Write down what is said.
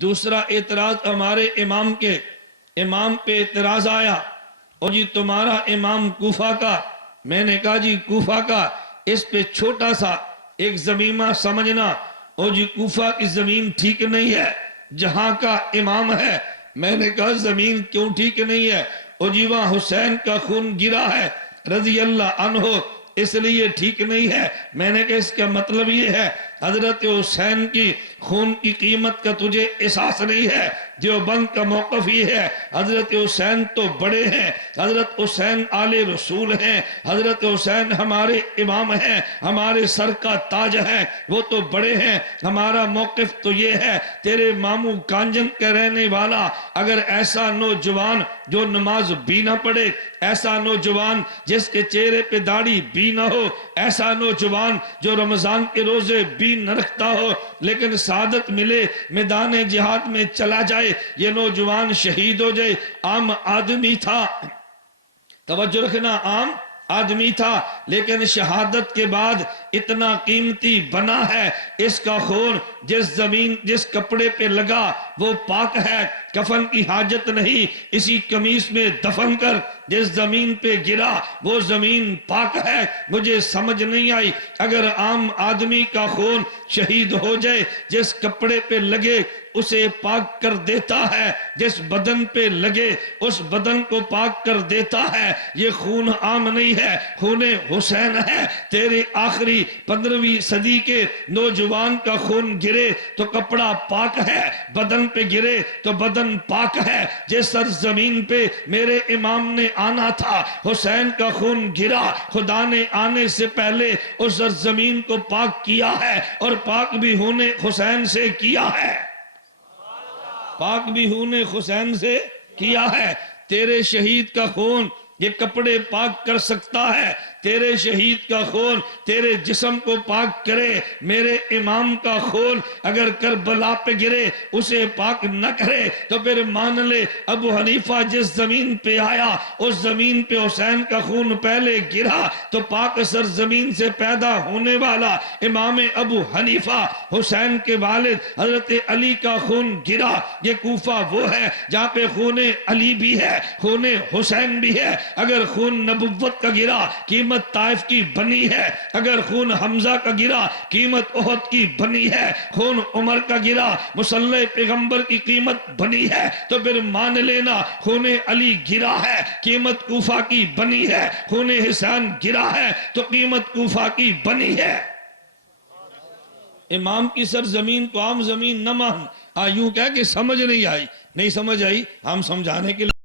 دوسرا اعتراض ہمارے امام پہ اعتراض آیا، اور جی تمہارا امام کوفہ کا، میں نے کہا جی کوفہ کا اس پہ چھوٹا سا ایک زمینہ سمجھنا، اور جی کوفہ کی زمین ٹھیک نہیں ہے، جہاں کا امام ہے۔ میں نے کہا زمین کیوں ٹھیک نہیں ہے؟ اور جی وہاں حسین کا خون گرا ہے رضی اللہ عنہ، اس لیے ٹھیک نہیں ہے۔ میں نے کہا اس کا مطلب یہ ہے حضرت حسین کی خون کی قیمت کا تجھے احساس نہیں ہے۔ دیوبند کا موقف یہ ہے، حضرت حسین تو بڑے ہیں، حضرت حسین آل رسول ہیں، حضرت حسین ہمارے امام ہیں، ہمارے سر کا تاج ہے، وہ تو بڑے ہیں۔ ہمارا موقف تو یہ ہے، تیرے ماموں کانجن کا رہنے والا اگر ایسا نوجوان جو نماز بھی نہ پڑھے، ایسا نوجوان جس کے چہرے پہ داڑھی بھی نہ ہو، ایسا نوجوان جو رمضان کے روزے بھی نہ رکھتا ہو، لیکن سعادت ملے میدان جہاد میں چلا جائے، یہ نوجوان شہید ہو جائے۔ عام آدمی تھا، توجہ رکھنا، عام آدمی تھا، لیکن شہادت کے بعد اتنا قیمتی بنا ہے۔ اس کا خون جس کپڑے پہ لگا وہ پاک ہے، کفن کی حاجت نہیں، اسی قمیص میں دفن کر۔ جس زمین پہ گرا وہ زمین پاک ہے۔ مجھے سمجھ نہیں آئی، اگر عام آدمی کا خون شہید ہو جائے، جس کپڑے پہ لگے اسے پاک کر دیتا ہے، جس بدن پہ لگے اس بدن کو پاک کر دیتا ہے، یہ خون عام نہیں ہے، خون حسین ہے۔ تیرے آخری 15ویں صدی کے نوجوان کا خون گرے تو کپڑا پاک ہے، بدن پہ گرے تو بدن پاک ہے۔ جس سرزمین پہ میرے امام نے آنا تھا، حسین کا خون گرا، خدا نے آنے سے پہلے اس سرزمین کو پاک کیا ہے، اور پاک بھی ہونے حسین سے کیا ہے، پاک بھی ہونے حسین سے کیا ہے۔ تیرے شہید کا خون یہ کپڑے پاک کر سکتا ہے، تیرے شہید کا خون تیرے جسم کو پاک کرے۔ میرے امام کا خون اگر کربلا پہ گرے اسے پاک نہ کرے تو پھر مان لے ابو حنیفہ جس زمین پہ آیا اس زمین پہ حسین کا خون پہلے گرا، تو پاک سرزمین سے پیدا ہونے والا امام ابو حنیفہ حسین کے والد حضرت علی کا خون گرا۔ یہ کوفہ وہ ہے جہاں پہ خون علی بھی ہے، خون حسین بھی ہے۔ اگر خون نبوت کا گرا قیمت طائف کی بنی ہے، اگر خون حمزہ کا گرا قیمت احد کی بنی ہے، خون عمر کا گرا مسلح پیغمبر کی قیمت بنی ہے، تو پھر مان لینا خون علی گرا ہے قیمت کوفہ کی بنی ہے، خون حسین گرا ہے تو قیمت کوفہ کی بنی ہے۔ امام کی سرزمین کو عام زمین نہ مان۔ یوں کہہ کہ سمجھ نہیں آئی، نہیں سمجھ آئی، ہم سمجھانے کے لیے